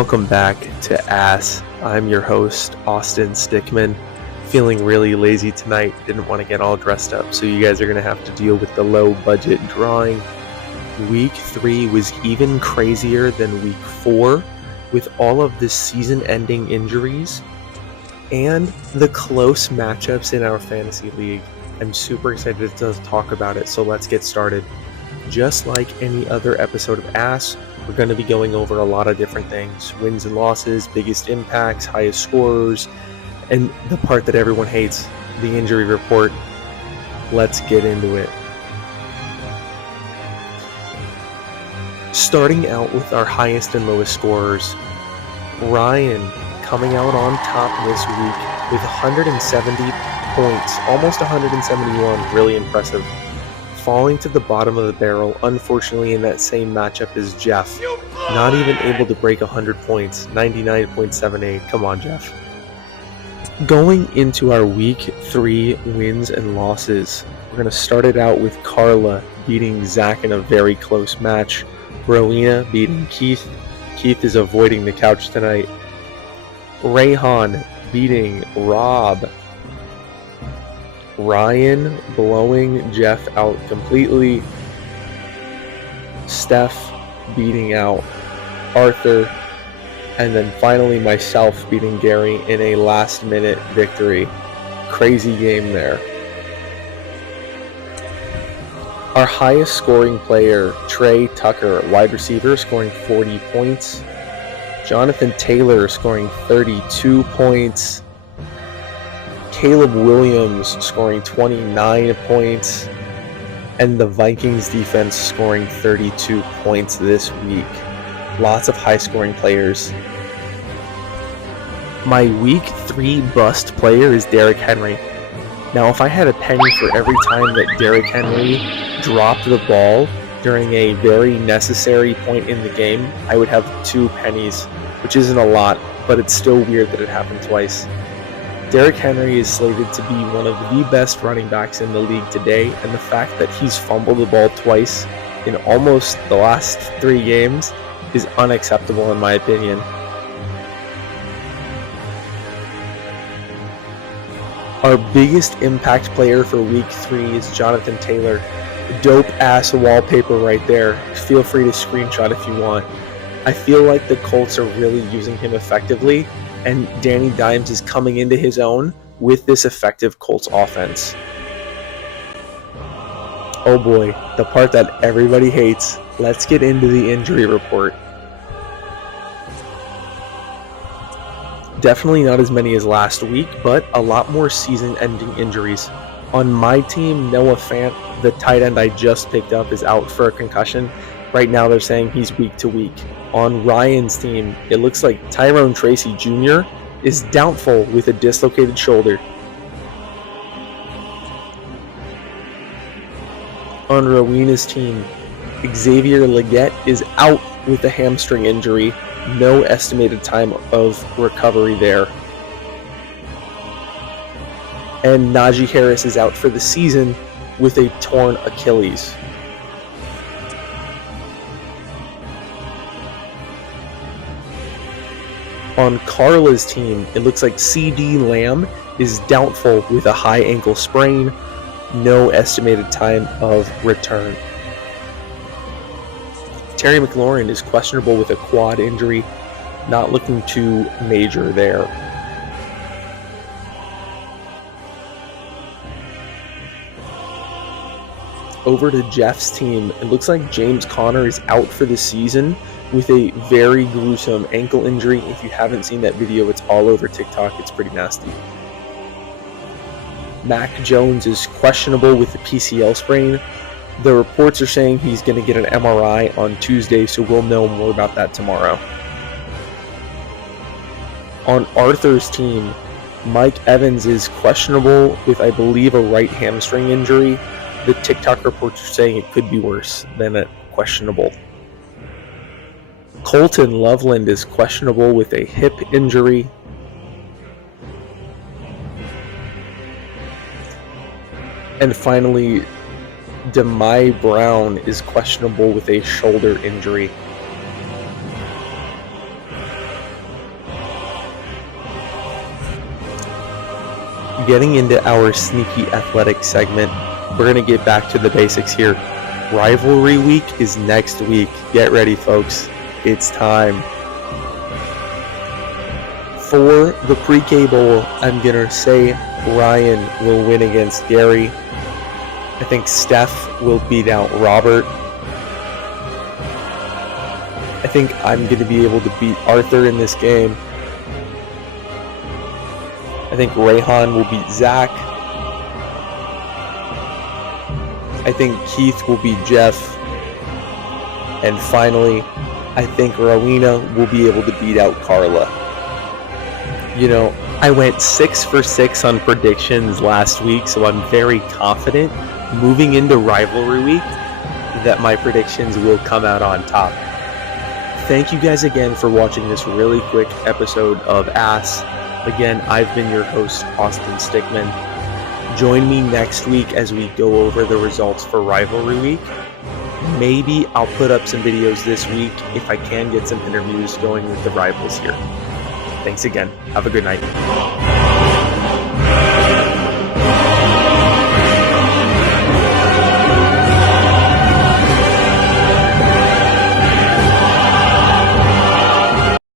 Welcome back to Ass. I'm your host, Austin Stickman. Feeling really lazy tonight, didn't want to get all dressed up, so you guys are going to have to deal with the low budget drawing. Week 3 was even crazier than week 4, with all of the season-ending injuries and the close matchups in our fantasy league. I'm super excited to talk about it, so let's get started. Just like any other episode of Ass, we're going to be going over a lot of different things. Wins and losses, biggest impacts, highest scorers, and the part that everyone hates, the injury report. Let's get into it. Starting out with our highest and lowest scorers. Ryan coming out on top this week with 170 points, almost 171, really impressive. Falling to the bottom of the barrel, unfortunately, in that same matchup as Jeff. Not even able to break 100 points, 99.78. Come on, Jeff. Going into our week 3 wins and losses, we're going to start it out with Carla beating Zach in a very close match. Rowena beating Keith. Keith is avoiding the couch tonight. Rayhan beating Rob. Ryan blowing Jeff out completely. Steph beating out Arthur. And then finally myself beating Gary in a last-minute victory. Crazy game there. Our highest scoring player, Trey Tucker, wide receiver, scoring 40 points. Jonathan Taylor scoring 32 points. Caleb Williams scoring 29 points, and the Vikings defense scoring 32 points this week. Lots of high-scoring players. My week 3 bust player is Derrick Henry. Now, if I had a penny for every time that Derrick Henry dropped the ball during a very necessary point in the game, I would have 2 pennies, which isn't a lot, but it's still weird that it happened twice. Derrick Henry is slated to be one of the best running backs in the league today, and the fact that he's fumbled the ball twice in almost the last 3 games is unacceptable in my opinion. Our biggest impact player for week 3 is Jonathan Taylor. Dope ass wallpaper right there. Feel free to screenshot if you want. I feel like the Colts are really using him effectively, and Danny Dimes is coming into his own with this effective Colts offense. Oh boy, the part that everybody hates. Let's get into the injury report. Definitely not as many as last week, but a lot more season-ending injuries. On my team, Noah Fant, the tight end I just picked up, is out for a concussion. Right now they're saying he's week to week. On Ryan's team, it looks like Tyrone Tracy Jr. is doubtful with a dislocated shoulder. On Rowena's team, Xavier Legette is out with a hamstring injury. No estimated time of recovery there. And Najee Harris is out for the season with a torn Achilles. On Carla's team, it looks like CD Lamb is doubtful with a high ankle sprain. No estimated time of return. Terry McLaurin is questionable with a quad injury. Not looking too major there. Over to Jeff's team, it looks like James Conner is out for the season with a very gruesome ankle injury. If you haven't seen that video, it's all over TikTok. It's pretty nasty. Mac Jones is questionable with the PCL sprain. The reports are saying he's going to get an MRI on Tuesday, so we'll know more about that tomorrow. On Arthur's team, Mike Evans is questionable with, I believe, a right hamstring injury. The TikTok reports are saying it could be worse than a questionable. Colton Loveland is questionable with a hip injury. And finally, Demai Brown is questionable with a shoulder injury. getting into our sneaky athletic segment, we're going to get back to the basics here. Rivalry week is next week. Get ready, folks. It's time. For the pre-K Bowl, I'm going to say Ryan will win against Gary. I think Steph will beat out Robert. I think I'm going to be able to beat Arthur in this game. I think Rayhan will beat Zach. I think Keith will beat Jeff. And finally, I think Rowena will be able to beat out Carla. You know, I went 6 for 6 on predictions last week, so I'm very confident moving into rivalry week that my predictions will come out on top. Thank you guys again for watching this really quick episode of Ass. Again, I've been your host, Austin Stickman. Join me next week as we go over the results for rivalry week. Maybe I'll put up some videos this week if I can get some interviews going with the rivals here. Thanks again. Have a good night.